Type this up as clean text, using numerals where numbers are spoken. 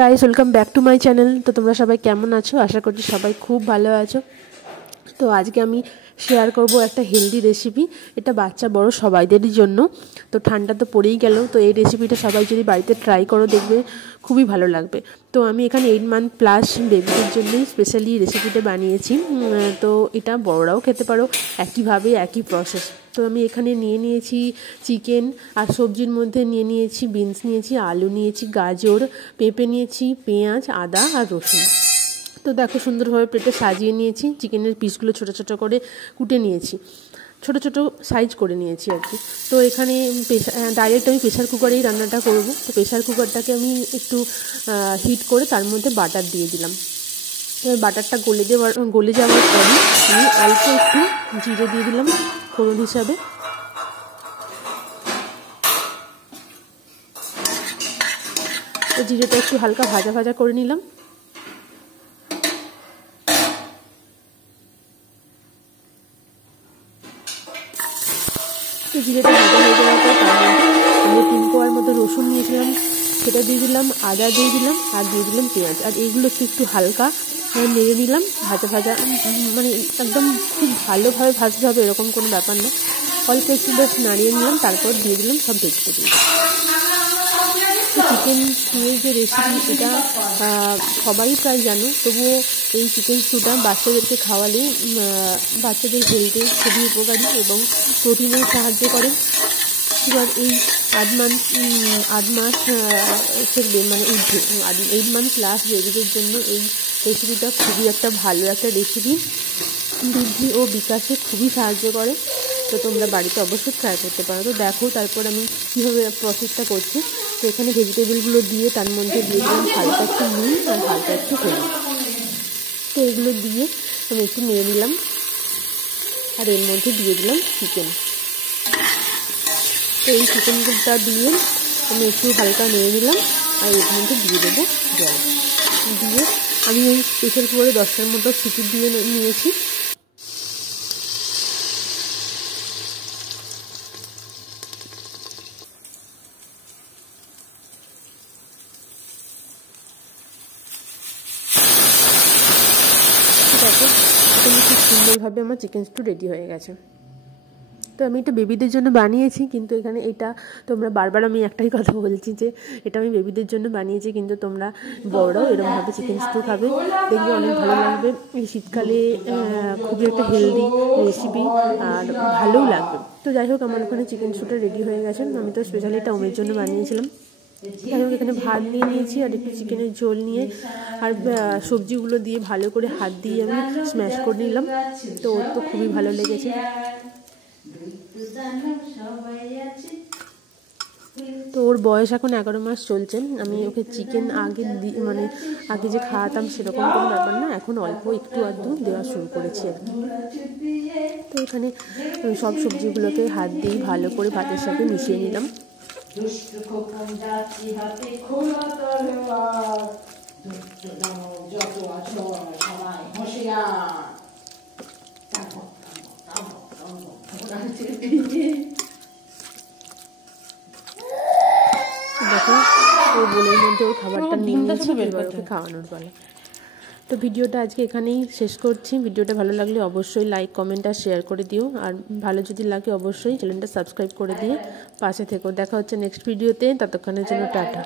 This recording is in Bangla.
Guys welcome back to my channel. তো তোমরা সবাই কেমন আছো? আশা করছি সবাই খুব ভালো আছো। তো আজকে আমি শেয়ার করব একটা হেলদি রেসিপি। এটা বাচ্চা বড় সবাইদেরই জন্য। তো ঠান্ডা তো পড়েই গেল, তো এই রেসিপিটা সবাই যদি বাড়িতে ট্রাই করো দেখবে খুবই ভালো লাগবে। তো আমি এখানে 8 মান্থ প্লাস বেবিদের জন্যই স্পেশালি রেসিপিটা বানিয়েছি। তো এটা বড়রাও খেতে পারো, একইভাবে একই প্রসেস। তো আমি এখানে নিয়েছি চিকেন, আর সবজির মধ্যে নিয়েছি বিনস, নিয়েছি আলু, নিয়েছি গাজর, পেঁপে নিয়েছি, পেঁয়াজ, আদা আর রসুন। তো দেখো সুন্দরভাবে প্লেটে সাজিয়ে নিয়েছি। চিকেনের পিসগুলো ছোটো ছোটো করে কুটে নিয়েছি, ছোটো ছোটো সাইজ করে নিয়েছি আর কি। তো এখানে ডাইরেক্ট আমি প্রেশার কুকারেই রান্নাটা করব। তো প্রেশার কুকারটাকে আমি একটু হিট করে তার মধ্যে বাটার দিয়ে দিলাম। এবার বাটারটা গলে যাওয়ার পরই আমি অল্প একটু জিরে দিয়ে দিলাম ফোড়ন হিসাবে। তো জিরেটা একটু হালকা ভাজা ভাজা করে নিলাম। তো জিরেটা ভাজা হয়ে যাওয়ার পর তার মধ্যে আমি 3 কোয়ার মতো রসুন নিয়েছিলাম, সেটা দিয়ে দিলাম, আদা দিয়ে দিলাম, আর দিয়ে দিলাম পেঁয়াজ। আর এইগুলো একটু হালকা নেড়ে নিলাম, ভাজা ভাজা, মানে একদম খুব ভালোভাবে ভাজতে হবে এরকম কোনো ব্যাপার না, অল্প একটু বেশ নাড়িয়ে নিলাম। তারপর দিয়ে দিলাম সব ভেজিটেবল। তো চিকেন স্টুয়ের যে রেসিপি, এটা সবাই প্রায় জানো, তবুও এই চিকেন স্টুটা বাচ্চাদেরকে খাওয়ালে বাচ্চাদের হেলথে খুবই উপকারী এবং প্রোটিনেও সাহায্য করে। এবার এই 8 মাস মানে 8 মান্থ প্লাস বেবিদের জন্য এই রেসিপিটা খুবই একটা ভালো একটা রেসিপি, বৃদ্ধি ও বিকাশে খুবই সাহায্য করে। তো তোমরা বাড়িতে অবশ্যই ট্রাই করতে পারো। তো দেখো তারপর আমি কীভাবে প্রসেসটা করছি। তো এখানে ভেজিটেবলগুলো দিয়ে তার মধ্যে দিয়ে দিলাম হালকা একটু নুন আর হালকা একটু হলুদ। তো এগুলো দিয়ে আমি একটু নেড়ে নিলাম, আর এর মধ্যে দিয়ে দিলাম চিকেন। তো এই চিকেনটা দিয়ে আমি একটু হালকা নেড়ে নিলাম, আর এর মধ্যে দিয়ে দেবো জল। দিয়ে আমি ওই প্রেসার কুকারে 10টার মতো সিটি দিয়ে নিয়েছি। দেখো এখানে খুব সুন্দরভাবে আমার চিকেন স্টু রেডি হয়ে গেছে। তো আমি এটা বেবিদের জন্য বানিয়েছি, কিন্তু এখানে এটা তোমরা বারবার আমি একটাই কথা বলছি যে এটা আমি বেবিদের জন্য বানিয়েছি, কিন্তু তোমরা বড়রাও এরকমভাবে চিকেন স্টু খাবে, দেখবে অনেক ভালো লাগবে। এই শীতকালে খুবই একটা হেলদি রেসিপি, আর ভালোও লাগবে। তো যাই হোক, আমার ওখানে চিকেন স্টুটা রেডি হয়ে গেছে। আমি তো স্পেশালি এটা ওমের জন্য বানিয়েছিলাম। যাই হোক, এখানে ভাত নিয়ে নিয়েছি আর একটু চিকেনের ঝোল নিয়ে, আর সবজিগুলো দিয়ে ভালো করে হাত দিয়ে আমি স্ম্যাশ করে নিলাম। তো ওর তো খুবই ভালো লেগেছে। তো ওর বয়স এখন 11 মাস চলছে। আমি ওকে চিকেন আগে যে খাওয়াতাম সেরকম কোনো ব্যাপার না, এখন অল্প একটু আধটু দেওয়া শুরু করেছি আর কি। তো এখানে সব সবজিগুলোকে হাত দিয়ে ভালো করে ভাতের সাথে মিশিয়ে নিলাম। দেখো ও বোলের মধ্যে ওর খাবারটা নিয়ে নিয়েছে, এবার ওকে খাওয়ানোর পালা। তো ভিডিওটা আজকে এখানেই শেষ করছি। ভিডিওটা ভালো লাগলে অবশ্যই লাইক, কমেন্ট আর শেয়ার করে দিও, আর ভালো যদি লাগে অবশ্যই চ্যানেলটা সাবস্ক্রাইব করে দিয়ে পাশে থেকো। দেখা হচ্ছে নেক্সট ভিডিওতে, ততক্ষণের জন্য টাটা।